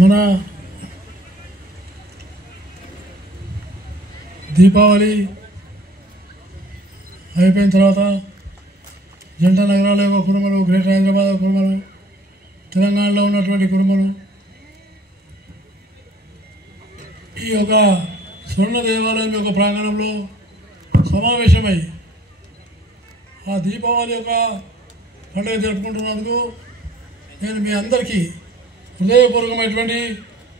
మన దీపావళి అయిపోయిన తర్వాత జంట నగరాల యొక్క కుటుంబాలు, గ్రేటర్ హైదరాబాద్ కుటుంబాలు, తెలంగాణలో ఉన్నటువంటి కుటుంబాలు ఈ యొక్క స్వర్ణ దేవాలయం యొక్క ప్రాంగణంలో సమావేశమై ఆ దీపావళి యొక్క పండుగ జరుపుకుంటున్నందుకు నేను మీ అందరికీ హృదయపూర్వకమైనటువంటి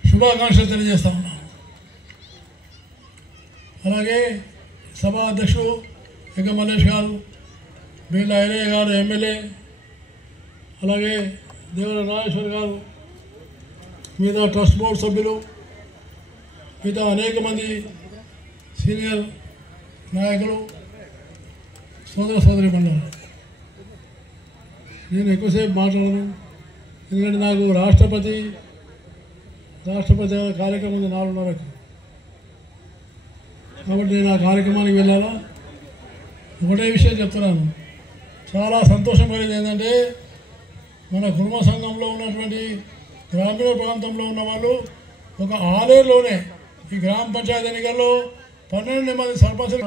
శుభాకాంక్షలు తెలియజేస్తా ఉన్నాను. అలాగే సభా అధ్యక్షుడు ఎగ్గ మల్లేష్ గారు, బీర్ల ఐలయ్య గారు ఎమ్మెల్యే, అలాగే దేవర రాజేశ్వర్ గారు, మిగతా ట్రస్ట్ బోర్డు సభ్యులు, మిగతా అనేక మంది సీనియర్ నాయకులు, సోదర సోదరి మండలి, నేను ఎక్కువసేపు మాట్లాడను. ఎందుకంటే నాకు రాష్ట్రపతి కార్యక్రమం ఉంది 4:30కి. కాబట్టి నేను ఆ కార్యక్రమానికి వెళ్ళాలా. ఒకటే విషయం చెప్తున్నాను, చాలా సంతోషం కలిగింది. ఏంటంటే మన కుటుంబ సంఘంలో ఉన్నటువంటి గ్రామీణ ప్రాంతంలో ఉన్న వాళ్ళు ఒక ఆలేరులోనే ఈ గ్రామ పంచాయతీ ఎన్నికల్లో 12 మంది సర్పంచులు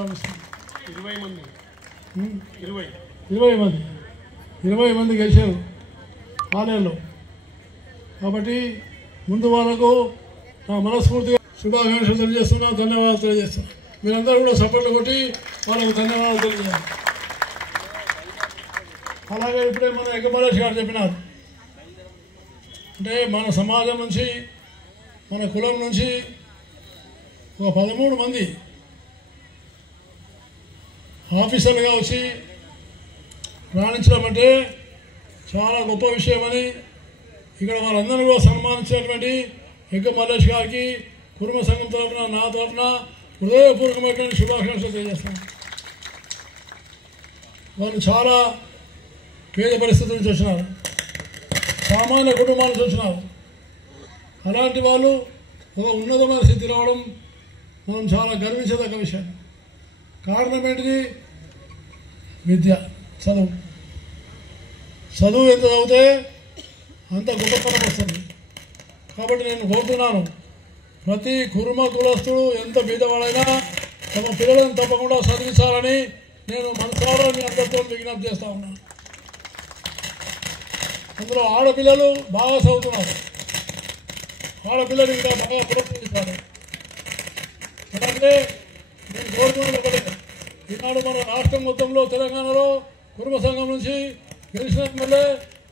20 మంది గెలిచారు ఆలేరులో. కాబట్టి ముందు వాళ్ళకు నా మనస్ఫూర్తిగా శుభాకాంక్షలు తెలియజేస్తున్నా, ధన్యవాదాలు తెలియజేస్తున్నా. మీరందరూ కూడా సపోర్ట్లు కొట్టి వాళ్ళకు ధన్యవాదాలు తెలియజేయాలి. అలాగే ఇప్పుడే మన ఎగ్గమల్లేష్ గారు చెప్పినారు, అంటే మన సమాజం నుంచి, మన కులం నుంచి ఒక 13 మంది ఆఫీసర్లుగా వచ్చి రాణించడం అంటే చాలా గొప్ప విషయమని ఇక్కడ వాళ్ళందరూ కూడా సన్మానించినటువంటి ఎగ్గ మల్లేష్ గారికి కుటుంబ సంఘం తరఫున, నా తరఫున హృదయపూర్వకమైనటువంటి శుభాకాంక్షలు తెలియజేస్తాను. వాళ్ళు చాలా పేద పరిస్థితుల నుంచి వచ్చినారు, సామాన్య కుటుంబాల నుంచి వచ్చినారు. అలాంటి వాళ్ళు ఒక ఉన్నతమైన స్థితి రావడం మనం చాలా గర్వించదగ్గ విషయం. కారణం ఏంటిది? విద్య, చదువు ఎంత చదివితే అంత గొప్పతనం వస్తుంది. కాబట్టి నేను కోరుతున్నాను, ప్రతి కుర్మ కులస్తుడు ఎంత బీదవాడైనా తమ పిల్లలను తప్పకుండా చదివించాలని నేను మనసారా మీ అందరితో విజ్ఞప్తి చేస్తూ ఉన్నాను. అందులో ఆడపిల్లలు బాగా చదువుతున్నారు, ఆడపిల్లలు ఇంకా బాగా ప్రోత్సహిస్తారు. అలాగే నేను కోరుకున్నది ఒకటే, ఈనాడు మన రాష్ట్రం మొత్తంలో తెలంగాణలో కుటుంబ సంఘం నుంచి గెలిచిన ఎమ్మెల్యే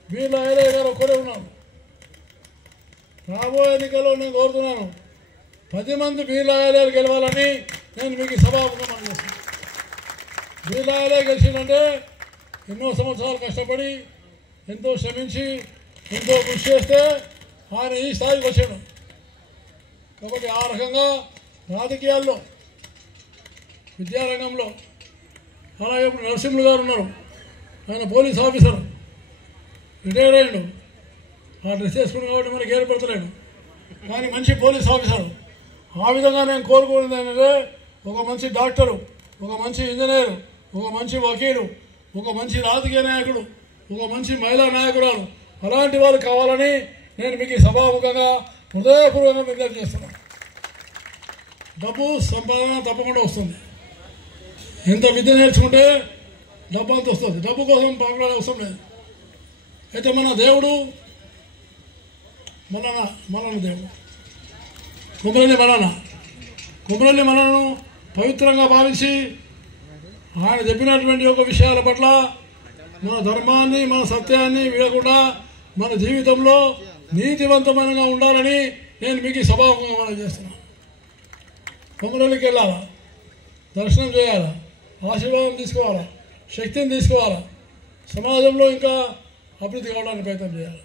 బీర్ల ఐలయ్య గారు ఒక్కరే ఉన్నారు. రాబోయే ఎన్నికల్లో నేను కోరుతున్నాను, 10 మంది బీర్ల ఐలయ్యలు గెలవాలని నేను మీకు సభాముఖంగా చేస్తున్నాను. బీర్ల ఐలయ్య గెలిచిందంటే ఎన్నో సంవత్సరాలు కష్టపడి, ఎంతో శ్రమించి, ఎంతో కృషి చేస్తే ఆయన ఈ స్థాయికి వచ్చాడు. కాబట్టి ఆ రకంగా రాజకీయాల్లో, విద్యారంగంలో, అలాగే ఇప్పుడు నరసింహులు గారు ఉన్నారు, ఆయన పోలీస్ ఆఫీసర్, రిటైర్ అయ్యాడు. ఆ డ్రెస్ చేసుకుని కాబట్టి మనకి ఏర్పడతలేడు, కానీ మంచి పోలీస్ ఆఫీసర్. ఆ విధంగా నేను కోరుకునేది ఏంటంటే, ఒక మంచి డాక్టరు, ఒక మంచి ఇంజనీరు, ఒక మంచి వకీలు, ఒక మంచి రాజకీయ నాయకుడు, ఒక మంచి మహిళా నాయకురాలు, అలాంటి వారు కావాలని నేను మీకు సభాముఖంగా హృదయపూర్వకంగా విజ్ఞప్తి చేస్తున్నాను. డబ్బు సంపాదన తప్పకుండా వస్తుంది. ఎంత విద్య నేర్చుకుంటే డబ్బు అంత వస్తుంది. డబ్బు కోసం పాకులాడే అవసరం లేదు. అయితే మన దేవుడు మనను దేవుడు కుమరల్లి మనను పవిత్రంగా భావించి ఆయన చెప్పినటువంటి ఒక విషయాల పట్ల మన ధర్మాన్ని, మన సత్యాన్ని వీడకుండా మన జీవితంలో నీతివంతమైనగా ఉండాలని నేను మీకు సభాముఖంగా మనం చేస్తున్నాను. కుమరల్లికి వెళ్ళాలా, దర్శనం చేయాలా, ఆశీర్వాదం తీసుకోవాలా, శక్తిని తీసుకోవాలా, సమాజంలో ఇంకా అభివృద్ధి కావడానికి ప్రయత్నం చేయాలి.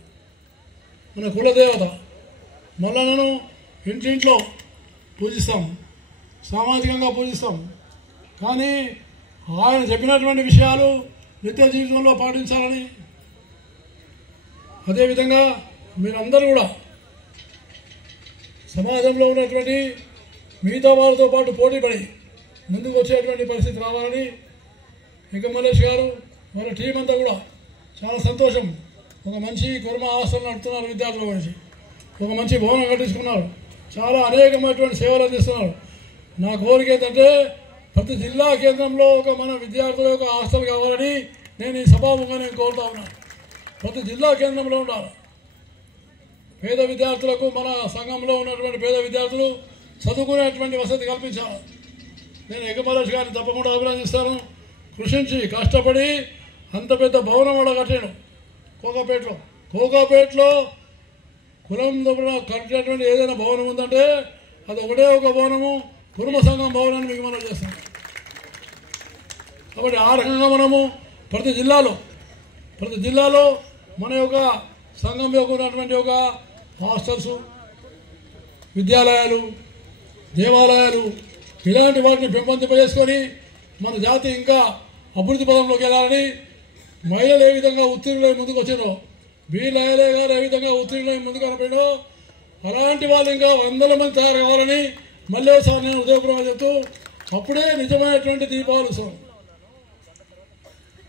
మన కులదేవత మల్లన్నను ఇంటింట్లో పూజిస్తాం, సామాజికంగా పూజిస్తాం. కానీ ఆయన చెప్పినటువంటి విషయాలు నిత్య జీవితంలో పాటించాలని, అదేవిధంగా మీరందరూ కూడా సమాజంలో ఉన్నటువంటి మిగతా వాళ్ళతో పాటు పోటీపడి ముందుకు వచ్చేటువంటి పరిస్థితి రావాలని ఎగ్గ మల్లేష్ గారు, వాళ్ళ టీం అంతా కూడా చాలా సంతోషం. ఒక మంచి కుర్మ హాస్టల్ నడుపుతున్నారు విద్యార్థుల గురించి. ఒక మంచి భవనం కట్టించుకున్నారు, చాలా అనేకమైనటువంటి సేవలు అందిస్తున్నారు. నా కోరిక ఏంటంటే ప్రతి జిల్లా కేంద్రంలో ఒక మన విద్యార్థుల యొక్క హాస్టల్ కావాలని నేను ఈ సభాముఖంగా నేను కోరుతా ఉన్నాను. ప్రతి జిల్లా కేంద్రంలో ఉండాలి. పేద విద్యార్థులకు మన సంఘంలో ఉన్నటువంటి పేద విద్యార్థులు చదువుకునేటువంటి వసతి కల్పించాలి. నేను ఎగమలేష్ గారిని తప్పకుండా అభినందిస్తాను. కృషించి కష్టపడి అంత పెద్ద భవనం కూడా కట్టాను కోకాపేటలో కులం కట్టినటువంటి ఏదైనా భవనం ఉందంటే అది ఒకటే ఒక భవనము, కుటుంబ సంఘం భవనాన్ని మీకు మనం చేస్తాం. కాబట్టి ఆ రకంగా మనము ప్రతి జిల్లాలో మన యొక్క సంఘం యొక్క ఉన్నటువంటి ఒక హాస్టల్స్, విద్యాలయాలు, దేవాలయాలు ఇలాంటి వాటిని పెంపొందింపజేసుకొని మన జాతి ఇంకా అభివృద్ధి పదంలోకి వెళ్ళాలని, మహిళలు ఏ విధంగా ఉత్తీర్ణులై ముందుకు వచ్చారో, బి లయలే గారు ఏ విధంగా ఉత్తీర్ణులై ముందుకు కనపడో అలాంటి వాళ్ళు ఇంకా 100 మంది తయారు కావాలని మళ్ళీ ఒకసారి నేను హృదయపూర్వకంగా చెప్తూ, అప్పుడే నిజమైనటువంటి దీపావళి ఉత్సవం.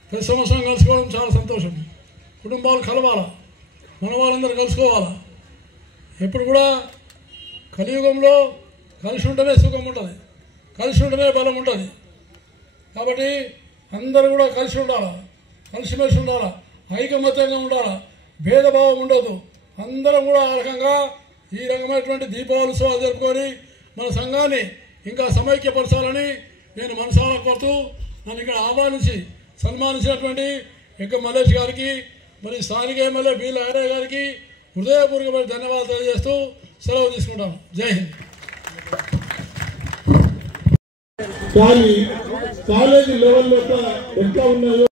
ప్రతి సంవత్సరం కలుసుకోవడం చాలా సంతోషం. కుటుంబాలు కలవాలా, మన వాళ్ళందరూ కలుసుకోవాలా. ఎప్పుడు కూడా కలియుగంలో కలిసి ఉంటేనే సుఖం ఉంటుంది, కలిసి ఉంటేనే బలం ఉంటుంది. కాబట్టి అందరూ కూడా కలిసి ఉండాలా, కలిసిమెలిసి ఉండాలా, ఐకమత్యంగా ఉండాలా, భేదభావం ఉండదు. అందరం కూడా ఆ రకంగా ఈ రకమైనటువంటి దీపావళి ఉత్సవాలు జరుపుకొని మన సంఘాన్ని ఇంకా సమైక్యపరచాలని నేను మనసారా కోరుతూ, నన్ను ఇక్కడ ఆహ్వానించి సన్మానించినటువంటి ఎగ్గ మల్లేష్ గారికి, మరి స్థానిక ఎమ్మెల్యే బి లయలే గారికి హృదయపూర్వకమైన ధన్యవాదాలు తెలియజేస్తూ సెలవు తీసుకుంటాను. జై హింద్. కానీ కాలేజీ లెవెల్లో ఎట్లా ఉన్నాయో